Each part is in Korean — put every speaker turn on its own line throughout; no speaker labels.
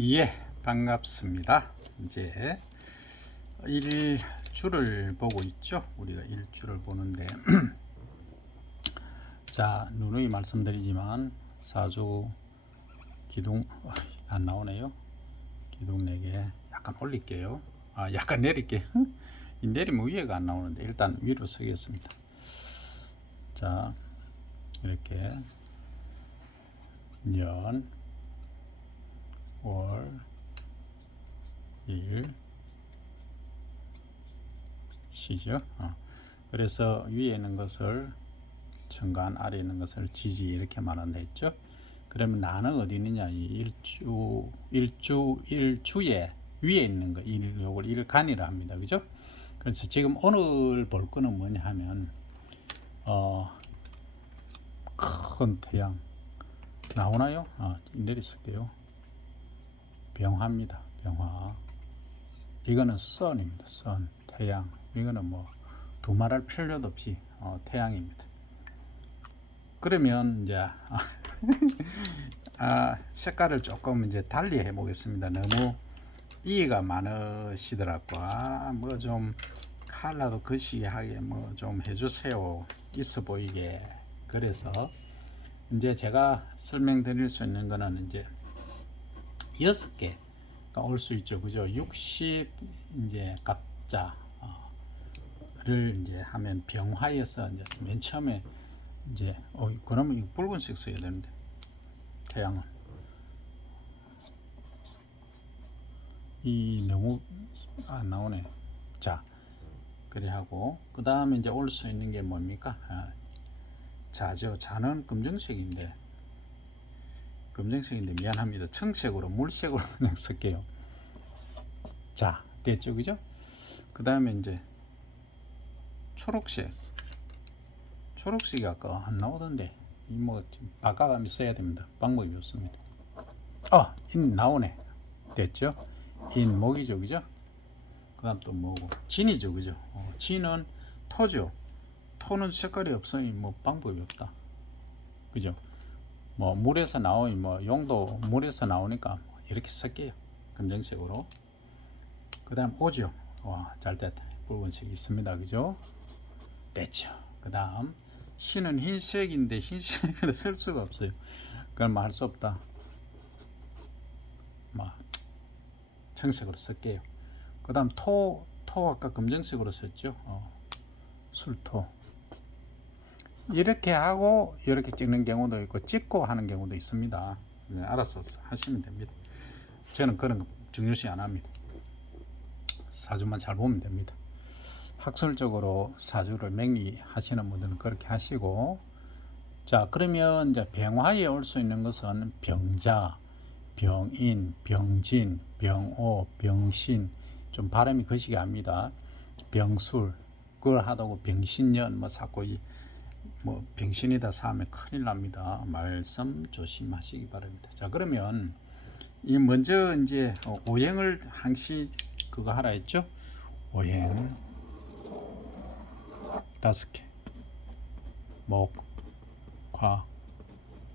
예, 반갑습니다. 이제 일주를 보고 있죠. 우리가 일주를 보는데 자, 누누이 말씀드리지만 사주 기둥 어, 안 나오네요. 기둥 4개 약간 올릴게요. 아, 약간 내릴게요. 이 내리면 위에가 안 나오는데 일단 위로 쓰겠습니다. 자, 이렇게 년 월, 일, 시죠. 어. 그래서 위에 있는 것을 천간, 아래 있는 것을 지지 이렇게 말한다 했죠. 그러면 나는 어디 있느냐? 이 일주, 일주, 일주에 위에 있는 거, 일, 요걸 일간이라 합니다. 그죠? 그래서 지금 오늘 볼 거는 뭐냐 하면, 어, 큰 태양. 나오나요? 아, 내리쓸게요. 병화입니다. 병화. 이거는 선입니다. 선, 태양. 이거는 뭐 두말할 필요도 없이 어, 태양입니다. 그러면 이제 아, 색깔을 조금 이제 달리 해 보겠습니다. 너무 이가 많으시더라고. 아, 뭐좀 칼라도 거시하게 뭐 좀 해주세요. 있어 보이게. 그래서 이제 제가 설명드릴 수 있는 거는 이제 여섯 개가 올 수 있죠. 그죠? 60 이제 갑자를 이제 하면 병화여서 이제 맨 처음에 이제 어 그러면 이거 붉은색 써야 되는데 태양은 이 너무 안 나오네. 자 그래 하고 그 다음에 이제 올 수 있는 게 뭡니까? 아, 자죠. 자는 검정색인데 검정색인데 미안합니다. 청색으로 물색으로 그냥 쓸게요. 자 됐죠, 그죠? 그 다음에 이제 초록색. 초록색이 아까 안 나오던데 이뭐 바꿔가며 써야 됩니다. 방법이 없습니다. 아, 인 나오네. 됐죠? 인 목이죠, 그죠? 그 다음 또 뭐고 진이죠, 그죠? 어, 진은 토죠. 토는 색깔이 없으니 뭐 방법이 없다. 그죠? 뭐 물에서 나오니 뭐 용도 물에서 나오니까 이렇게 쓸게요. 검정색으로. 그 다음 오죠. 와, 잘 됐다. 붉은색 있습니다. 그죠? 됐죠. 그 다음 신은 흰색인데 흰색을 쓸 수가 없어요. 그건 할수 없다. 막 청색으로 쓸게요. 그 다음 토, 토 아까 검정색으로 썼죠. 어, 술토. 이렇게 하고 이렇게 찍는 경우도 있고 찍고 하는 경우도 있습니다. 네, 알아서 하시면 됩니다. 저는 그런 거 중요시 안 합니다. 사주만 잘 보면 됩니다. 학술적으로 사주를 맹의하시는 분들은 그렇게 하시고 자 그러면 이제 병화에 올 수 있는 것은 병자, 병인, 병진, 병오, 병신 좀 발음이 거시기 합니다. 병술 그걸 하다고 병신년 뭐 자꾸 이, 뭐 병신이다 사면 큰일 납니다. 말씀 조심하시기 바랍니다. 자 그러면 이 먼저 이제 어, 오행을 항시 그거 하라 했죠? 오행 다섯 개. 목, 화,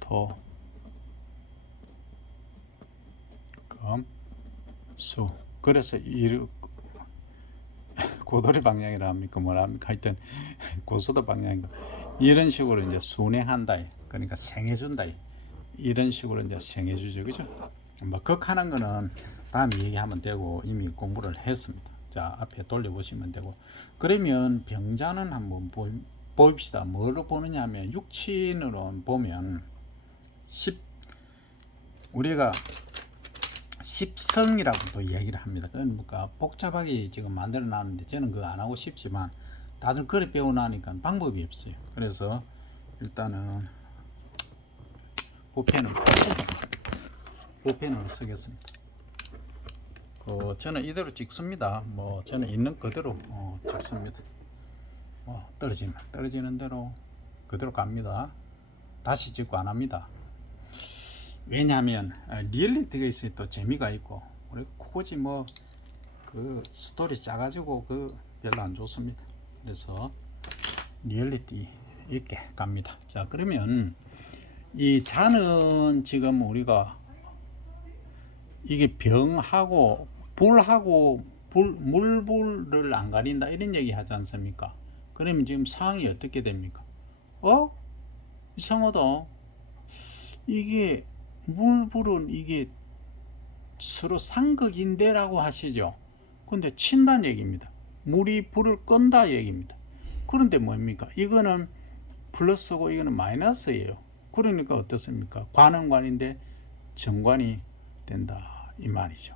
토, 금, 수. 그래서 이 고도리 방향이라 합니까? 뭐라 합니까? 하여튼 고수도 방향인가. 이런 식으로 이제 순회한다. 그러니까 생해준다. 이런 식으로 이제 생해주죠. 그죠? 뭐 극하는 거는 다음에 얘기하면 되고 이미 공부를 했습니다. 자 앞에 돌려보시면 되고 그러면 병자는 한번 보, 봅시다. 뭐로 보느냐 하면 육친으로 보면 10 우리가 십성이라고 또 얘기를 합니다. 뭔가 복잡하게 지금 만들어 놨는데 저는 그거 안 하고 싶지만 다들 그래 배워나니까 방법이 없어요. 그래서 일단은 보펜을 보펜으로 쓰겠습니다. 그 저는 이대로 찍습니다. 뭐 저는 있는 그대로 어, 찍습니다. 뭐 떨어지면 떨어지는 대로 그대로 갑니다. 다시 찍고 안 합니다. 왜냐하면 아, 리얼리티가 있어야 또 재미가 있고 우리 굳이 뭐 그 스토리 짜가지고 그 별로 안 좋습니다. 그래서 리얼리티 있게 갑니다. 자 그러면 이 자는 지금 우리가 이게 병하고 불하고 불 물불을 안 가린다 이런 얘기 하지 않습니까? 그러면 지금 상황이 어떻게 됩니까? 어? 이상하다. 이게 물불은 이게 서로 상극인데라고 하시죠. 근데 친다는 얘기입니다. 물이 불을 끈다 얘기입니다. 그런데 뭡니까? 이거는 플러스고 이거는 마이너스예요. 그러니까 어떻습니까? 관은 관인데 정관이 된다 이 말이죠.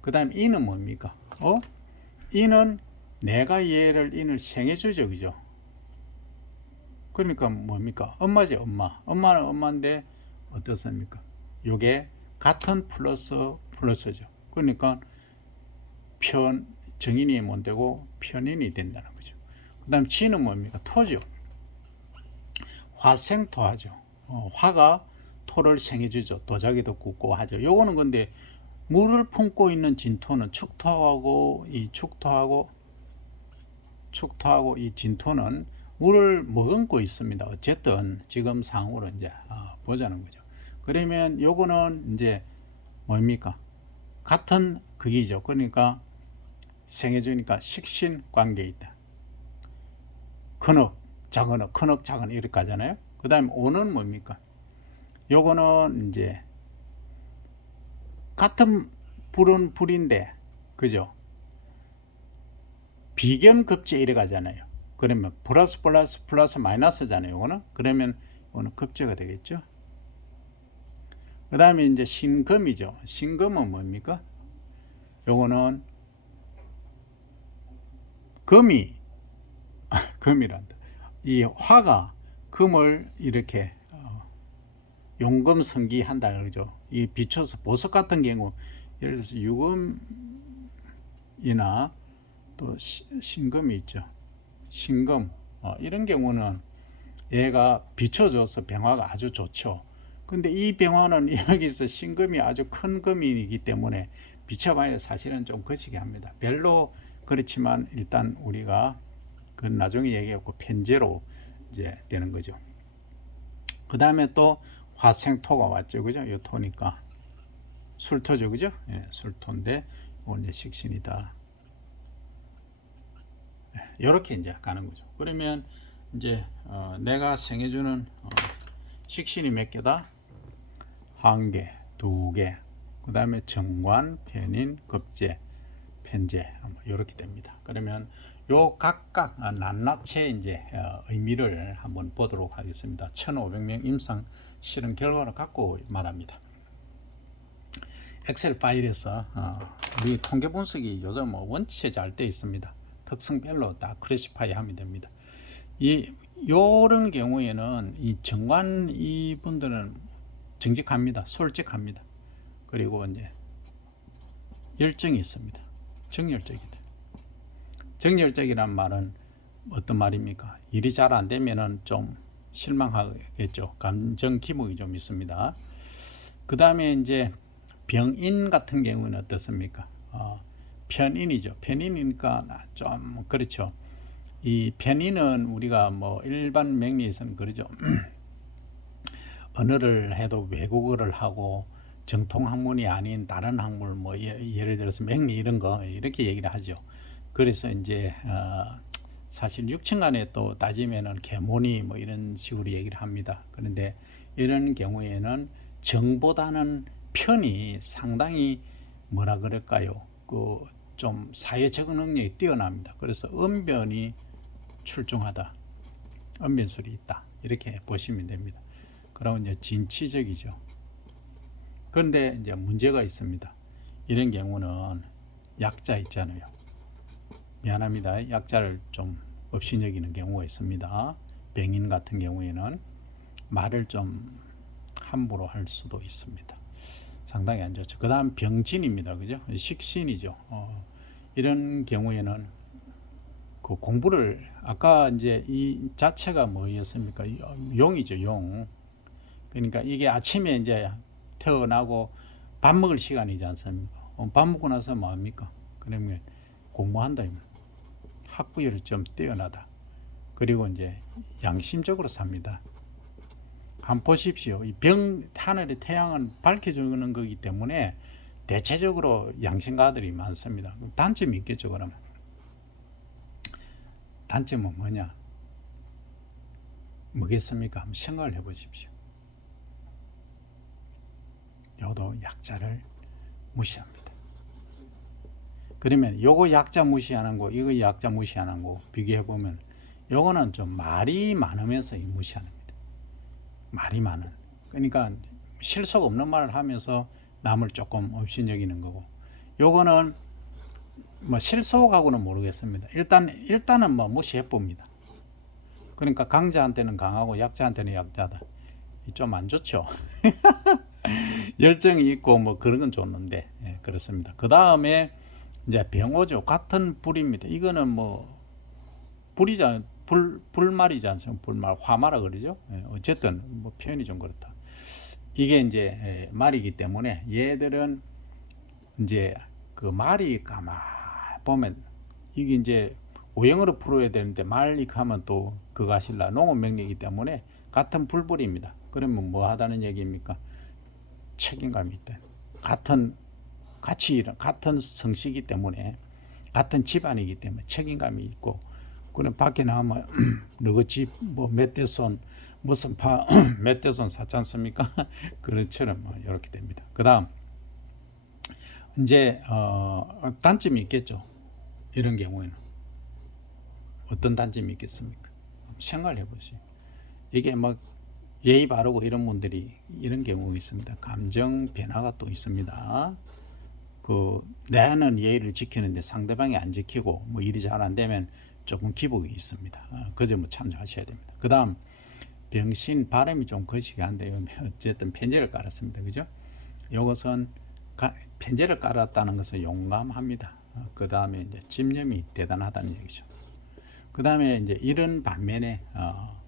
그다음 이는 뭡니까? 어? 이는 내가 얘를 인을 생해주죠, 그죠? 그러니까 뭡니까? 엄마지 엄마. 엄마는 엄마인데 어떻습니까? 요게 같은 플러스 플러스죠. 그러니까 편 정인이 못 되고 편인이 된다는 거죠. 그 다음 지는 뭡니까? 토죠. 화생토하죠. 어, 화가 토를 생해주죠. 도자기도 굽고 하죠. 요거는 근데 물을 품고 있는 진토는 축토하고 이 축토하고 축토하고 이 진토는 물을 머금고 있습니다. 어쨌든 지금 상으로 이제 아, 보자는 거죠. 그러면 요거는 이제 뭡니까? 같은 극이죠. 그러니까 생해주니까 식신 관계에 있다. 큰억, 작은억, 큰억, 작은 이렇게 가잖아요. 그 다음에 오는 뭡니까? 요거는 이제 같은 불은 불인데, 그죠? 비견 급제 이래 가잖아요. 그러면 플러스 플러스 플러스 마이너스잖아요. 요거는 그러면 이거는 급제가 되겠죠. 그 다음에 이제 신금이죠. 신금은 뭡니까? 요거는 금이 금이란다. 이 화가 금을 이렇게 어, 용금 성기한다 그러죠. 이 비춰서 보석 같은 경우 예를 들어서 유금이나 또 시- 신금이 있죠. 신금 어, 이런 경우는 얘가 비춰줘서 병화가 아주 좋죠. 근데 이 병화는 여기서 신금이 아주 큰 금이기 때문에 비춰봐야 사실은 좀 거시기 합니다. 별로 그렇지만 일단 우리가 그 나중에 얘기했고 편제로 이제 되는 거죠. 그 다음에 또 화생토가 왔죠, 그죠? 이 토니까 술토죠, 그죠? 예, 술토인데 이건 이제 식신이다. 이렇게 이제 가는 거죠. 그러면 이제 어, 내가 생해주는 어, 식신이 몇 개다? 한 개, 두 개. 그 다음에 정관, 편인, 급제, 편제 이렇게 됩니다. 그러면 요 각각 아, 낱낱의 이제 어, 의미를 한번 보도록 하겠습니다. 1,500명 임상 실험 결과를 갖고 말합니다. 엑셀 파일에서 어, 우리 통계 분석이 요즘 뭐 원체 잘 돼 있습니다. 특성별로 다 클래시파이 하면 됩니다. 이 요런 경우에는 이 정관 이분들은 정직합니다. 솔직합니다. 그리고 이제 열정이 있습니다. 정열적이다. 정열적이란 말은 어떤 말입니까? 일이 잘 안 되면은 좀 실망하겠죠. 감정 기복이 좀 있습니다. 그 다음에 이제 병인 같은 경우는 어떻습니까? 어, 편인이죠. 편인이니까 좀 그렇죠. 이 편인은 우리가 뭐 일반 명리에서는 그러죠. 언어를 해도 외국어를 하고 정통 학문이 아닌 다른 학문 뭐 예- 예를 들어서 맹리 이런 거 이렇게 얘기를 하죠. 그래서 이제 어, 사실 육층간에 또 따지면은 계모니 뭐 이런 식으로 얘기를 합니다. 그런데 이런 경우에는 정보다는 편이 상당히 뭐라 그럴까요? 그 좀 사회 적응 능력이 뛰어납니다. 그래서 언변이 출중하다. 언변술이 있다. 이렇게 보시면 됩니다. 그러면 이제 진취적이죠. 그런데 이제 문제가 있습니다. 이런 경우는 약자 있잖아요. 미안합니다. 약자를 좀 없이 여기는 경우가 있습니다. 병인 같은 경우에는 말을 좀 함부로 할 수도 있습니다. 상당히 안 좋죠. 그 다음 병진입니다. 그죠? 식신이죠. 어, 이런 경우에는 그 공부를 아까 이제 이 자체가 뭐였습니까? 용이죠, 용. 그러니까 이게 아침에 이제 태어나고 밥 먹을 시간이지 않습니까? 어, 밥 먹고 나서 뭐 합니까? 그러면 공부한다. 이거. 학부열이 좀 뛰어나다. 그리고 이제 양심적으로 삽니다. 한번 보십시오. 이 병 하늘의 태양은 밝혀주는 거기 때문에 대체적으로 양심가들이 많습니다. 단점이 있겠죠, 그러면. 단점은 뭐냐? 뭐겠습니까? 한번 생각을 해보십시오. 요도 약자를 무시합니다. 그러면 요거 약자 무시하는 거, 이거 약자 무시하는 거 비교해 보면 요거는 좀 말이 많으면서 겁니다. 말이 많은. 그러니까 실속 없는 말을 하면서 남을 조금 업신여기는 거고. 요거는 뭐 실속하고는 모르겠습니다. 일단 일단은 뭐 무시해 봅니다. 그러니까 강자한테는 강하고 약자한테는 약자다. 좀 안 좋죠. 열정이 있고 뭐 그런 건 좋는데 예, 그렇습니다. 그 다음에 이제 병호죠. 같은 불입니다. 이거는 뭐 불이자 불 불말이지 않습니까? 불말 화마라 그러죠. 예, 어쨌든 뭐 표현이 좀 그렇다. 이게 이제 예, 말이기 때문에 얘들은 이제 그 말이 가만 보면 이게 이제 오형으로 풀어야 되는데 말이 하면 또 그거 하실라 농업 명령이기 때문에 같은 불불입니다. 그러면 뭐 하다는 얘기입니까? 책임감이 있다. 같은 같이 일은 같은 성씨이기 때문에 같은 집안이기 때문에 책임감이 있고 그럼 밖에 나가면 너그 집뭐 멧돼손 무슨 파 멧돼손 사지 않습니까? 그런처럼 뭐 이렇게 됩니다. 그다음 이제 어, 단점이 있겠죠. 이런 경우에는 어떤 단점이 있겠습니까? 생각을 해보세요. 이게 막 예의 바르고 이런 분들이 이런 경우가 있습니다. 감정 변화가 또 있습니다. 그 내는 예의를 지키는데 상대방이 안 지키고 뭐 일이 잘 안 되면 조금 기복이 있습니다. 어, 그 점을 참조하셔야 됩니다. 그 다음 병신 발음이 좀 거시기 한데요. 어쨌든 편제를 깔았습니다. 그죠? 이것은 가, 편제를 깔았다는 것은 용감합니다. 어, 그 다음에 이제 집념이 대단하다는 얘기죠. 그 다음에 이제 이런 반면에 어,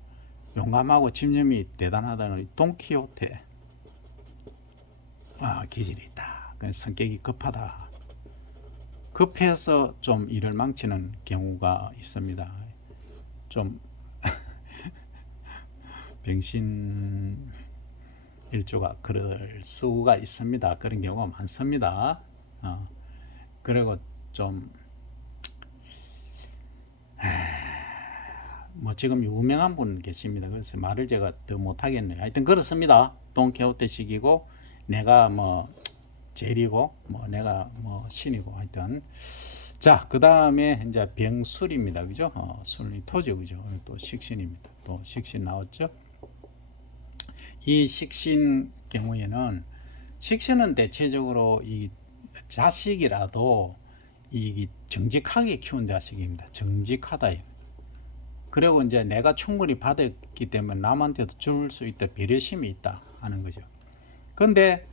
용감하고 집념이 대단하다는 돈키호테 아, 기질이 있다. 성격이 급하다. 급해서 좀 일을 망치는 경우가 있습니다. 좀 병신 일조가 그럴 수가 있습니다. 그런 경우가 많습니다. 어, 그리고 좀 뭐 지금 유명한 분 계십니다. 그래서 말을 제가 더 못하겠네요. 하여튼 그렇습니다. 돈키호테 식이고 내가 뭐 제일이고 뭐 내가 뭐 신이고 하여튼 자 그 다음에 이제 병술입니다. 그죠? 어, 술이 토죠, 그죠? 또 식신입니다. 또 식신 나왔죠? 이 식신 경우에는 식신은 대체적으로 이 자식이라도 이 정직하게 키운 자식입니다. 정직하다. 그리고 이제 내가 충분히 받았기 때문에 남한테도 줄 수 있다 배려심이 있다 하는 거죠. 근데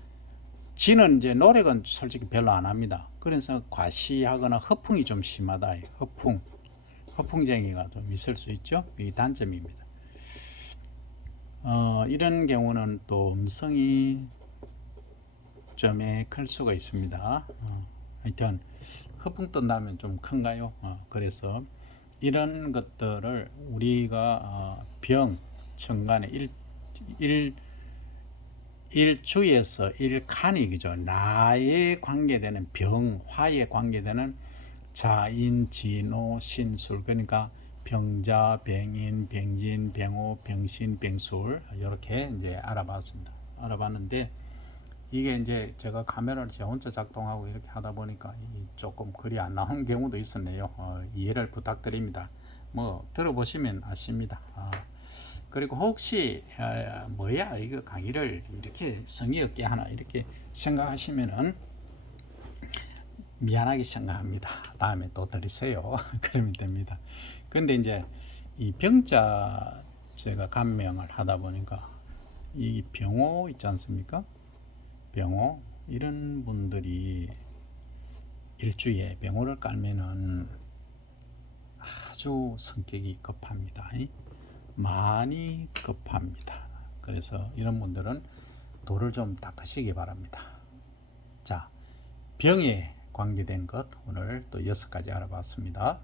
지는 이제 노력은 솔직히 별로 안 합니다. 그래서 과시하거나 허풍이 좀 심하다. 허풍, 허풍쟁이가 좀 있을 수 있죠. 이 단점입니다. 어, 이런 경우는 또 음성이 점에 클 수가 있습니다. 어, 하여튼 허풍 뜬다면 좀 큰가요? 어, 그래서 이런 것들을 우리가 어, 병, 천간에 일, 일, 일주에서 일칸이죠. 나에 관계되는 병, 화에 관계되는 자인, 진호, 신술 그러니까 병자, 병인, 병진, 병호, 병신, 병술 이렇게 이제 알아봤습니다. 알아봤는데 이게 이제 제가 카메라를 제 혼자 작동하고 이렇게 하다 보니까 조금 글이 안 나온 경우도 있었네요. 어, 이해를 부탁드립니다. 뭐 들어보시면 아십니다. 아, 그리고 혹시 아, 뭐야 이거 강의를 이렇게 성의 없게 하나 이렇게 생각하시면은 미안하게 생각합니다. 다음에 또 들으세요. 그러면 됩니다. 근데 이제 이 병자 제가 감명을 하다 보니까 이 병호 있지 않습니까? 병호 이런 분들이 일주에 병호를 깔면은 아주 성격이 급합니다. 많이 급합니다. 그래서 이런 분들은 돌을 좀 닦으시기 바랍니다. 자, 병에 관계된 것 오늘 또 여섯 가지 알아봤습니다.